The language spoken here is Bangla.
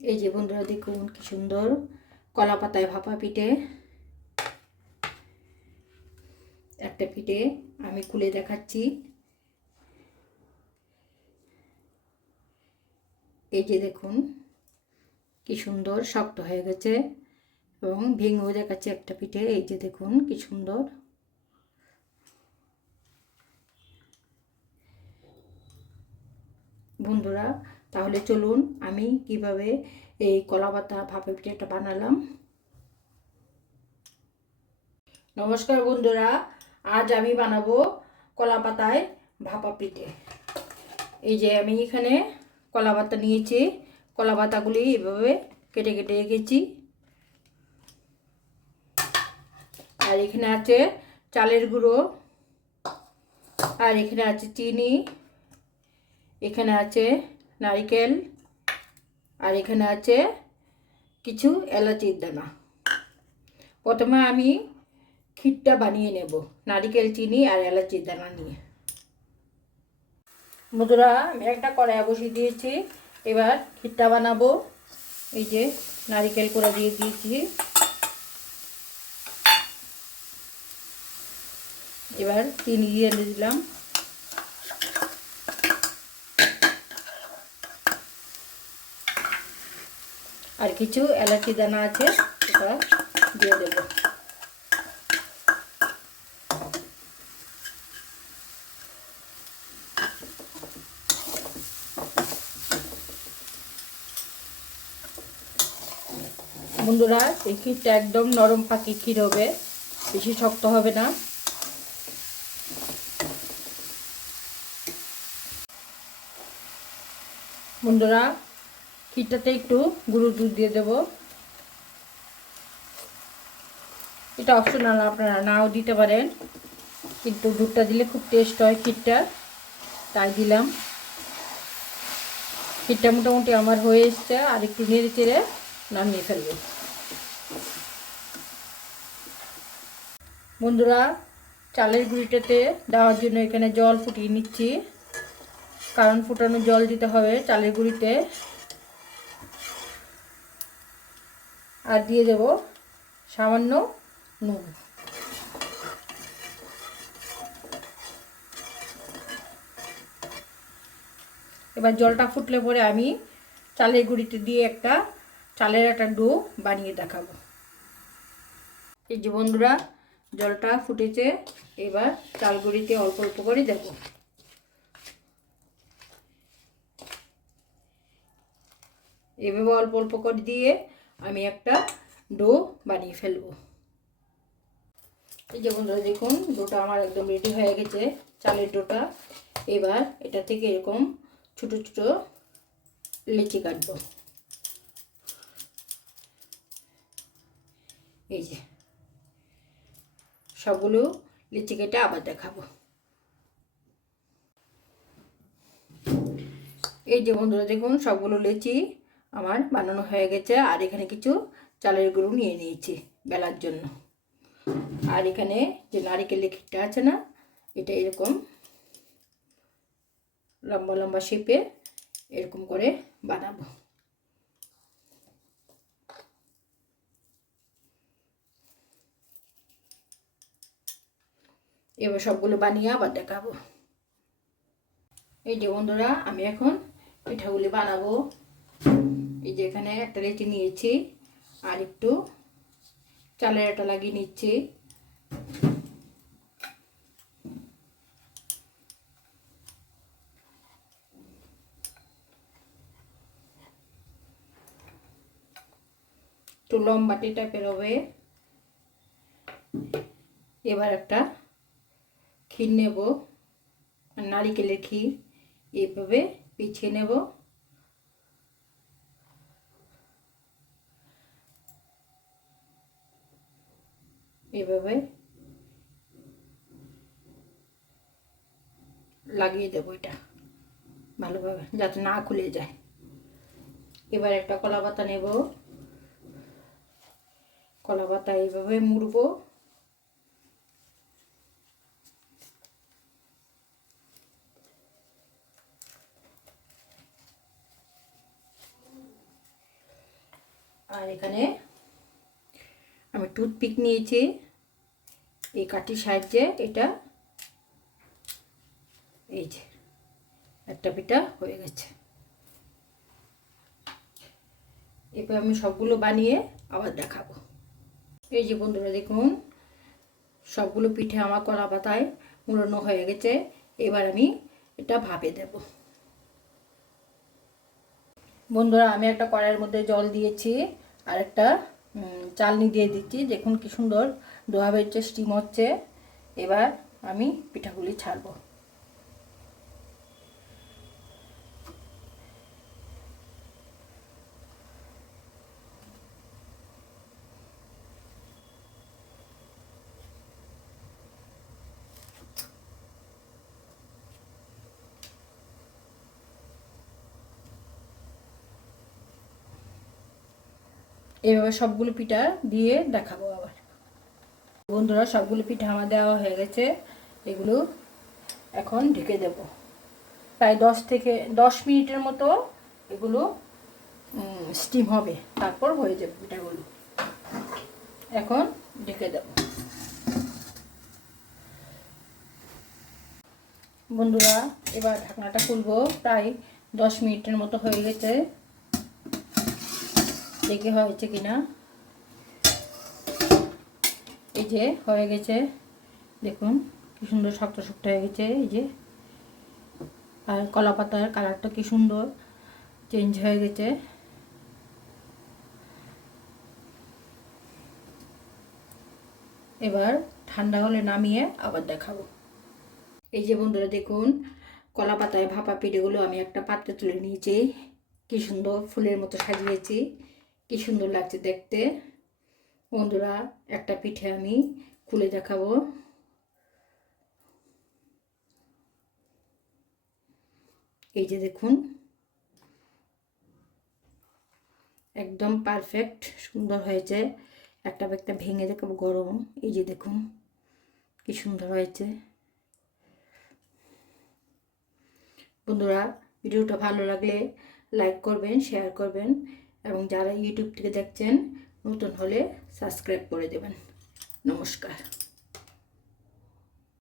এই যে বন্ধুরা দেখুন কি সুন্দর কলা পাতায় ভাপা পিঠে। একটা পিঠে আমি খুলে দেখাচ্ছি। এই যে দেখুন কি সুন্দর শক্ত হয়ে গেছে এবং ভেঙেও দেখাচ্ছে একটা পিঠে। এই যে দেখুন কি সুন্দর। বন্ধুরা তাহলে চলুন আমি কিভাবে এই কলা পাতা ভাপা পিঠেটা বানালাম। নমস্কার বন্ধুরা, আজ আমি বানাবো কলা পাতায় ভাপা পিঠে। এই যে আমি এখানে কলা পাতা নিয়েছি, কলা পাতাগুলি এভাবে কেটে কেটে রেখেছি। আর এখানে আছে চালের গুঁড়ো, আর এখানে আছে চিনি, এখানে আছে নারকেল, আর এখানে আছে কিছু এলাচির দানা। প্রথমে আমি ক্ষীরটা বানিয়ে নেব নারকেল, চিনি আর এলাচির দানা নিয়ে। বন্ধুরা আমি একটা কড়াই বসিয়ে দিয়েছি, এবার ক্ষীরটা বানাবো। এই যে নারকেল কোড়া দিয়ে দিয়েছি, এবার চিনি দিয়ে দিলাম, আর কিছু এলাচি দানা আছে সেটা দিয়ে দেব। বন্ধুরা এই ক্ষীরটা একদম নরম পাকি ক্ষীর হবে, বেশি শক্ত হবে না। বন্ধুরা ক্ষীরটাতে একটু গুঁড়ো দুধ দিয়ে দেব। এটা অপশনাল, আপনারা নাও দিতে পারেন, কিন্তু দুধটা দিলে খুব টেস্ট হয় ক্ষীরটা, তাই দিলাম। ক্ষীরটা মোটামুটি আমার হয়ে এসছে, আর একটু নেড়ে চেড়ে নামিয়ে ফেলবো। বন্ধুরা চালের গুঁড়িটাতে দেওয়ার জন্য এখানে জল ফুটিয়ে নিচ্ছি, কারণ ফুটানো জল দিতে হবে চালের গুঁড়িতে। আর দিয়ে দেব সামান্য নুন। এবার জলটা ফুটলে পরে আমি চালের গুঁড়িতে দিয়ে চালের একটা ডো বানিয়ে দেখাবো। এই যে বন্ধুরা জলটা ফুটেছে, এবার চাল গুঁড়িতে অল্প অল্প করে দেব। এভাবে অল্প অল্প করে দিয়ে আমি একটা ডো বানিয়ে ফেলবো। এই যে বন্ধুরা দেখুন ডোটা আমার একদম রেডি হয়ে গেছে, চালের ডোটা। এবার এটা থেকে এরকম ছোট ছোট লেচি কাটবো। এই যে সবগুলো লিচি কেটে আবার দেখাবো। এই যে বন্ধুরা দেখুন সবগুলো লিচি আমার বানানো হয়ে গেছে, আর এখানে কিছু চালের গুঁড়ো নিয়ে নিয়েছি বেলার জন্য। আর এখানে যে নারকেলের ক্ষীরটা আছে না, এটা এরকম লম্বা লম্বা শেপে এরকম করে বানাবো। এবার সবগুলো বানিয়ে আবার দেখাবো। এই যে বন্ধুরা আমি এখন পিঠাগুলি বানাবো। এই যে এখানে একটা লেচি নিয়েছি, আর একটু চালের আটা লাগিয়ে নিচ্ছি। একটু লম্বাটে টাইপের হবে। এবার একটা ক্ষীর নেব, নারিকেলের ক্ষীর, এইভাবে পিছিয়ে নেব। এভাবে লাগিয়ে দেবো এটা ভালোভাবে, যাতে না খুলে যায়। এবার একটা কলা পাতা নেব, কলা পাতা এইভাবে মুড়বো। আর এখানে আমি টুথপিক নিয়েছি, এই কাঠির সাহায্যে এটা এই যে একটা পিঠা হয়ে গেছে। এবার আমি সবগুলো বানিয়ে আবার দেখাবো। এই যে বন্ধুরা দেখুন, সবগুলো পিঠে আমার কলা পাতায় মুড়ানো হয়ে গেছে। এবার আমি এটা ভাপে দেব। বন্ধুরা আমি একটা কড়াইয়ের মধ্যে জল দিয়েছি আর একটা চালনি দিয়ে দিচ্ছি। দেখুন কি সুন্দর ধোয়া বেরোচ্ছে, স্টিম হচ্ছে। এবার আমি পিঠাগুলি ছাড়বো। এভাবে সবগুলো পিঠা দিয়ে দেখাবো আবার। বন্ধুরা সবগুলো পিঠা আমার দেওয়া হয়ে গেছে। এগুলো এখন ঢেকে দেব। প্রায় 10 মিনিটের মতো এগুলো স্টিম হবে, তারপর হয়ে যাবে পিঠাগুলো। এখন ঢেকে দেব। বন্ধুরা এবার ঢাকনাটা খুলবো। প্রায় 10 মিনিটের মতো হয়ে গেছে, দেখে হয়েছে কিনা। এই যে হয়ে গেছে, দেখুন কি সুন্দর শক্ত শক্ত হয়ে গেছে। এই যে আর কলা পাতার কালারটা কি সুন্দর চেঞ্জ হয়ে গেছে। এবার ঠান্ডা হলে নামিয়ে আবার দেখাবো। এই যে বন্ধুরা দেখুন, কলা পাতায় ভাপা পিঠেগুলো আমি একটা পাত্রে তুলে নিয়েছি। কি সুন্দর ফুলের মতো সাজিয়েছি, কি সুন্দর লাগছে দেখতে। বন্ধুরা একটা পিঠে আমি খুলে দেখাবো। এই যে দেখুন, একদম পারফেক্ট সুন্দর হয়েছে। একটা ভেঙে দেখাবো গরম। এই যে দেখুন কি সুন্দর হয়েছে। বন্ধুরা ভিডিওটা ভালো লাগলে লাইক করবেন, শেয়ার করবেন এবং যারা ইউটিউব থেকে দেখছেন নতুন হলে সাবস্ক্রাইব করে দেবেন। নমস্কার।